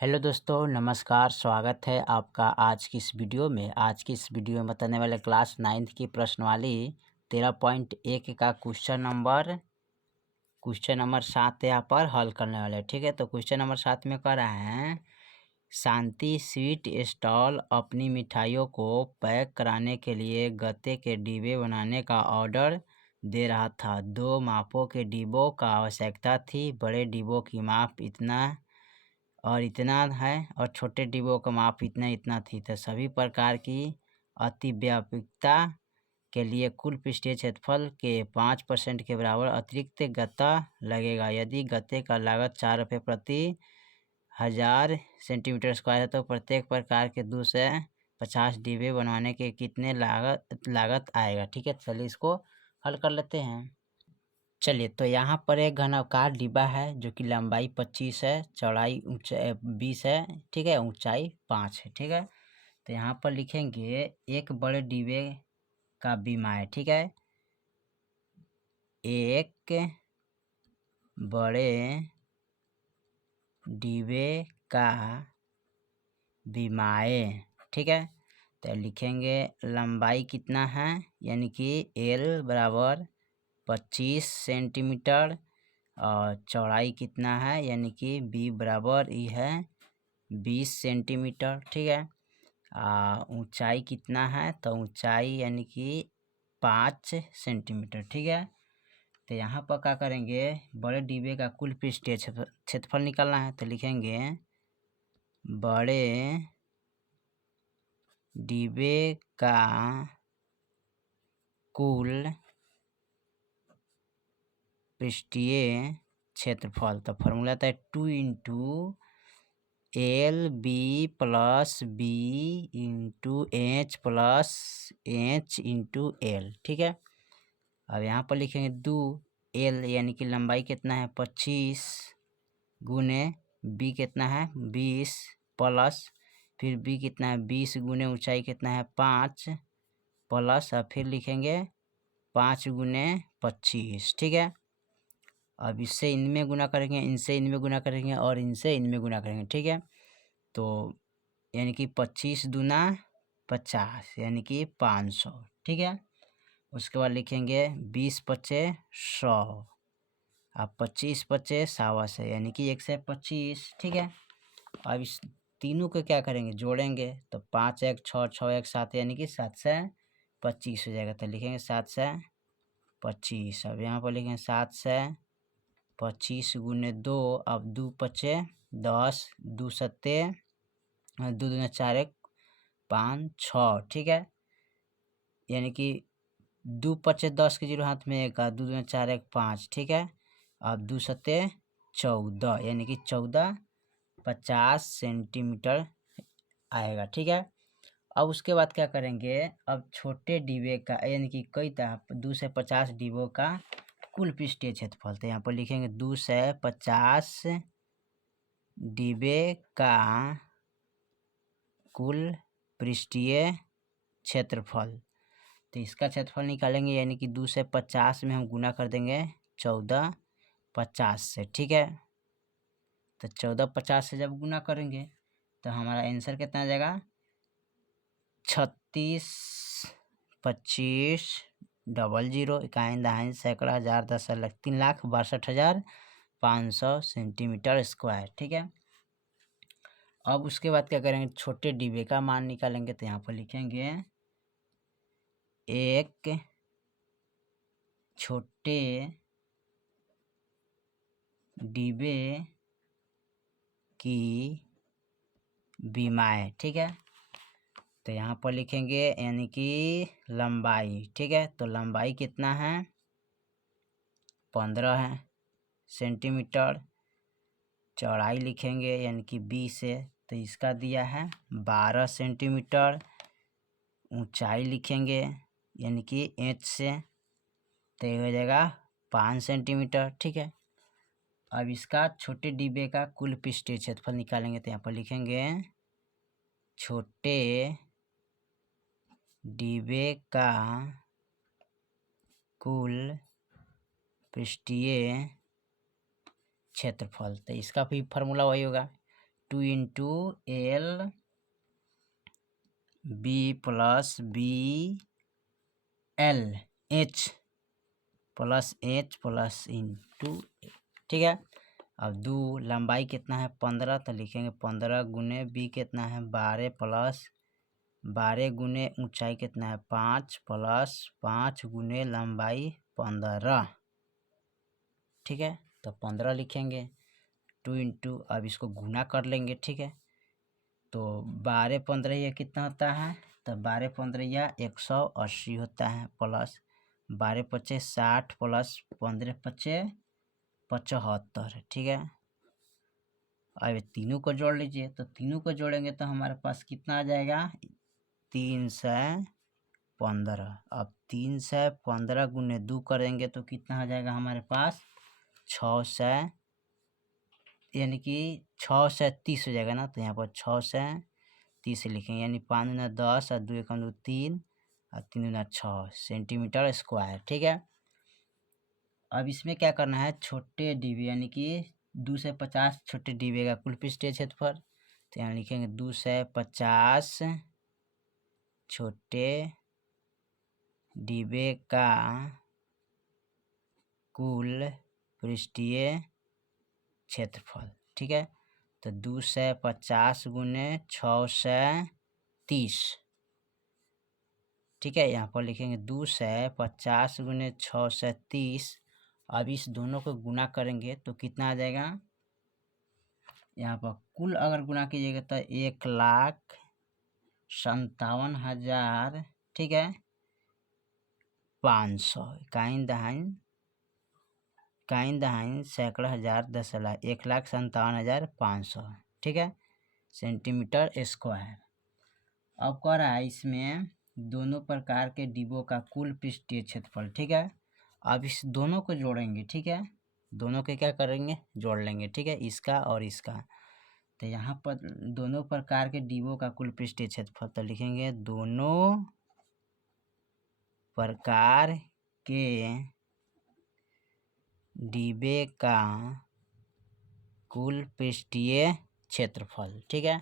Hello दोस्तों, नमस्कार। स्वागत है आपका आज की इस वीडियो में। आज की इस वीडियो में बताने वाले क्लास 9th की प्रश्नावली 13.1 का क्वेश्चन नंबर 7 यहाँ पर हल करने वाले हैं। ठीक है, तो क्वेश्चन नंबर 7 में कह रहा है, शांति स्वीट स्टॉल अपनी मिठाइयों को पैक कराने के लिए गत्ते के डिब्बे बनाने का ऑर्डर दे रहा था। 2 मापों के डिब्बों का आवश्यकता थी। बड़े डिब्बों की माप इतना और इतना है और छोटे डिब्बों का माप इतना इतना थी। तो सभी प्रकार की अतिव्यापकता के लिए कुल पृष्ठीय क्षेत्रफल के 5% के बराबर अतिरिक्त गत्ता लगेगा। यदि गत्ते का लागत 4 रुपये प्रति 1000 सेंटीमीटर स्क्वायर है तो प्रत्येक प्रकार के 2 से 50 डिब्बे बनवाने के कितने लागत आएगा। ठीक है, चलिए इसको हल कर लेते हैं। चलिए, तो यहाँ पर एक घनाकार डिब्बा है जो कि लंबाई 25 है, चौड़ाई 20 है। ठीक है, ऊंचाई 5 है। ठीक है, तो यहाँ पर लिखेंगे एक बड़े डिब्बे का बीमा है। ठीक है, एक बड़े डिब्बे का बीमाए। ठीक है, तो लिखेंगे लंबाई कितना है, यानी कि L बराबर 25 सेंटीमीटर और चौड़ाई कितना है, यानी कि B बराबर ई है 20 सेंटीमीटर। ठीक है, ऊंचाई कितना है, तो ऊंचाई यानी कि 5 सेंटीमीटर। ठीक है, तो यहाँ पर क्या करेंगे, बड़े डिब्बे का कुल पृष्ठीय क्षेत्रफल निकालना है। तो लिखेंगे बड़े डिब्बे का कुल पृष्ठीय क्षेत्रफल, तो फॉर्मूला था 2 into L B plus B into H plus H into L. ठीक है, अब यहाँ पर लिखेंगे 2 एल यानी कि लंबाई कितना है 25 गुने बी कितना है 20 प्लस फिर बी कितना है 20 गुने ऊंचाई कितना है 5 प्लस और फिर लिखेंगे 5 गुने 25। ठीक है, अब इससे इनमें गुना करेंगे, इनसे इनमें गुना करेंगे और इनसे इनमें गुना करेंगे। ठीक है, तो यानी कि 25 दूना 50 यानी कि 500। ठीक है, उसके बाद लिखेंगे 20 पचे 100, अब 25 पचे 125 यानी कि 125। ठीक है, अब इस तीनों को क्या करेंगे, जोड़ेंगे, तो 5 1 6 6 1 7 यानी कि 7 से 25 हो जाएगा। तो लिखेंगे 7 से 25। अब यहाँ पर लिखेंगे 7 से 25 गुने 2, अब 2 पचे 10, 2 सत्ते 2 दूना 4 1 5 6। ठीक है, यानी कि 2 पचे 10 के जीरो हाथ में 1 2 दूना 4 1 5। ठीक है, अब 2 सत्ते 14 यानी कि 1450 सेंटीमीटर आएगा। ठीक है, अब उसके बाद क्या करेंगे, अब छोटे डिब्बे का यानी कि कई तरह 2 से 50 डिब्बों का कुल पृष्ठीय क्षेत्रफल, तो यहाँ पर लिखेंगे 2 से 50 डिब्बे का कुल पृष्ठीय क्षेत्रफल। तो इसका क्षेत्रफल निकालेंगे, यानी कि 2 से 50 में हम गुना कर देंगे 1450 से। ठीक है, तो 1450 से जब गुना करेंगे तो हमारा आंसर कितना आ जाएगा 36 25 00 इकाई दहाई सैकड़ा हजार 10 लाख 3,62,500 सेंटीमीटर स्क्वायर। ठीक है, अब उसके बाद क्या करेंगे, छोटे डिब्बे का मान निकालेंगे। तो यहाँ पर लिखेंगे एक छोटे डिब्बे की बीमाएं। ठीक है, तो यहाँ पर लिखेंगे यानी कि लंबाई। ठीक है, तो लंबाई कितना है 15 है सेंटीमीटर, चौड़ाई लिखेंगे यानी कि 20 है, तो इसका दिया है 12 सेंटीमीटर, ऊंचाई लिखेंगे यानी कि इंच से, तो ये हो जाएगा 5 सेंटीमीटर। ठीक है, अब इसका छोटे डिब्बे का कुल पृष्ठीय क्षेत्रफल निकालेंगे। तो यहाँ पर लिखेंगे छोटे डिब्बे का कुल पृष्ठीय क्षेत्रफल, तो इसका भी फार्मूला वही होगा 2 into L B plus B L H plus into, ठीक है। अब दो लंबाई कितना है 15, तो लिखेंगे 15 गुने बी कितना है 12 प्लस 12 गुने ऊंचाई कितना है 5 प्लस 5 गुने लंबाई 15, ठीक है। तो 15 लिखेंगे 2 इंटू, अब इसको गुना कर लेंगे, ठीक है। तो 12 15 ये कितना होता है, तो 12 15 या 180 होता है, प्लस 12 पचे 60 प्लस 15 पचे 75, ठीक है। अब तीनों को जोड़ लीजिए, तो तीनों को जोड़ेंगे तो हमारे पास कितना आ जाएगा 315। अब 315 गुने 2 करेंगे तो कितना आ जाएगा हमारे पास 600, यानी कि 630 हो जाएगा ना। तो यहाँ पर 630 लिखेंगे, यानी 5 गुना 10 और 2 एकम 2 3 और 3 गुना 6 सेंटीमीटर स्क्वायर, ठीक है। अब इसमें क्या करना है, छोटे डिब्बे यानी कि 2 से 50 छोटे डिब्बे का कुल पृष्ठीय क्षेत्रफल। तो यहाँ लिखेंगे 2 से 50 छोटे डिब्बे का कुल पृष्ठीय क्षेत्रफल, ठीक है। तो 2 से 50 गुने 630, ठीक है। यहाँ पर लिखेंगे 2 से 50 गुने 630। अब इस दोनों को गुना करेंगे तो कितना आ जाएगा, यहाँ पर कुल अगर गुना कीजिएगा तो 1,57,000, ठीक है 500, काइन दहाइन सैकड़ा हजार 10 लाख 1,57,500, ठीक है सेंटीमीटर स्क्वायर। अब कह रहा है इसमें दोनों प्रकार के डिब्बों का कुल पृष्ठीय क्षेत्रफल, ठीक है। अब इस दोनों को जोड़ेंगे, ठीक है, दोनों के क्या करेंगे जोड़ लेंगे, ठीक है, इसका और इसका। तो यहाँ पर दोनों प्रकार के डिब्बों का कुल पृष्ठीय क्षेत्रफल, तो लिखेंगे दोनों प्रकार के डिब्बे का कुल पृष्ठीय क्षेत्रफल, ठीक है।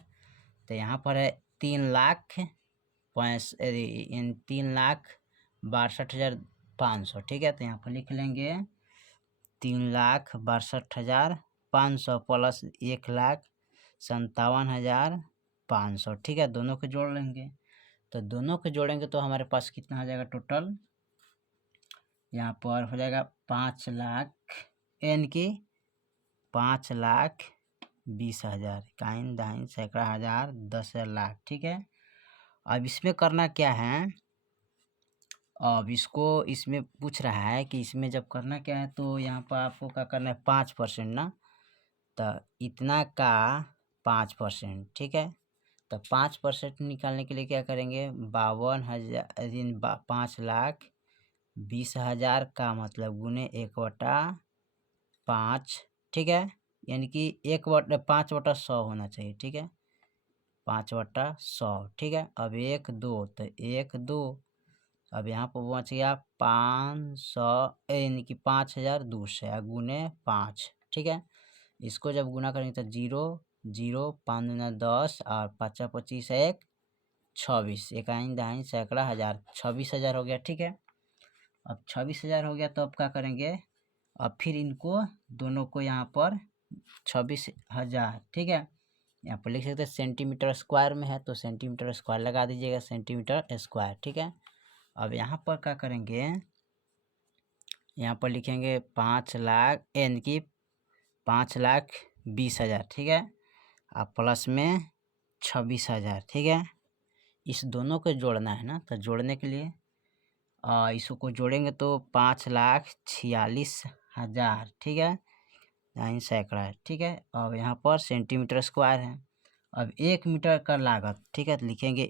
तो यहाँ पर है 3,62,500, ठीक है। तो यहाँ पर लिख लेंगे 3,62,500 प्लस 1,57,500, ठीक है। दोनों को जोड़ लेंगे, तो दोनों को जोड़ेंगे तो हमारे पास कितना आ जाएगा टोटल, यहाँ पर हो जाएगा 5 लाख, यानी कि 5,20,000, काइन दहाइन सैकड़ा हजार 10 लाख, ठीक है। अब इसमें करना क्या है, अब इसको इसमें पूछ रहा है कि इसमें जब करना क्या है, तो यहाँ पर आपको क्या करना है 5% ना, तो इतना का 5%, ठीक है। तो 5% निकालने के लिए क्या करेंगे 52,000 5,20,000 का मतलब गुने 1/5, ठीक है, यानी कि 5/100 होना चाहिए, ठीक है 5/100, ठीक है। अब 1 2 तो 1 2, अब यहाँ पर बच गया 500, यानी कि 5,200 गुने 5, ठीक है। इसको जब गुना करेंगे तो 0 0 5 गुना 10 और 5 25 1 26, इकाइन दहाइन सैकड़ा हजार 26,000 हो गया, ठीक है। अब 26,000 हो गया तो अब क्या करेंगे, अब फिर इनको दोनों को यहाँ पर 26,000, ठीक है, यहाँ पर लिख सकते हैं सेंटीमीटर स्क्वायर में है तो सेंटीमीटर स्क्वायर लगा दीजिएगा, सेंटीमीटर स्क्वायर, ठीक है। अब यहाँ पर क्या करेंगे, यहाँ पर लिखेंगे 5 लाख, यानी कि 5,20,000, ठीक है, अब प्लस में 26,000, ठीक है। इस दोनों को जोड़ना है ना, तो जोड़ने के लिए इसको जोड़ेंगे तो 5,46,000, ठीक है 9 सैकड़ा है, ठीक है। अब यहाँ पर सेंटीमीटर स्क्वायर है। अब 1 मीटर का लागत, ठीक है, तो लिखेंगे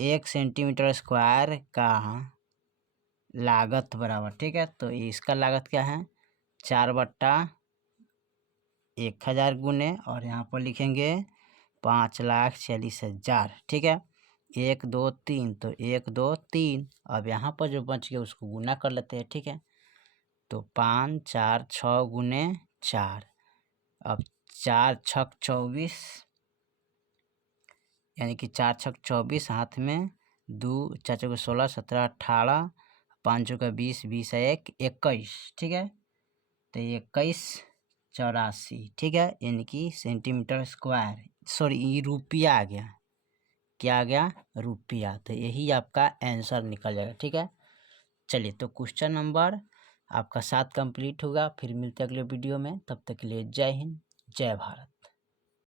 1 सेंटीमीटर स्क्वायर का लागत बराबर, ठीक है। तो इसका लागत क्या है 4/1000 गुने, और यहाँ पर लिखेंगे 5,46,000, ठीक है 1 2 3, तो 1 2 3। अब यहाँ पर जो बच गया उसको गुना कर लेते हैं, ठीक है। तो 5 4 6 गुने 4, अब 4 छक 24, यानी कि 4 छक 24, हाथ में 2, 4 चौके 16, 17, 18, 5 चौके 20, 20 1, 21, ठीक है। तो 21 84, ठीक है, यानी कि सेंटीमीटर स्क्वायर। सॉरी, ये रुपया आ गया, क्या आ गया? रुपया। तो यही आपका आंसर निकल जाएगा, ठीक है। चलिए, तो क्वेश्चन नंबर आपका 7 कंप्लीट होगा। फिर मिलते हैं अगले वीडियो में, तब तक के लिए जय हिंद, जय भारत।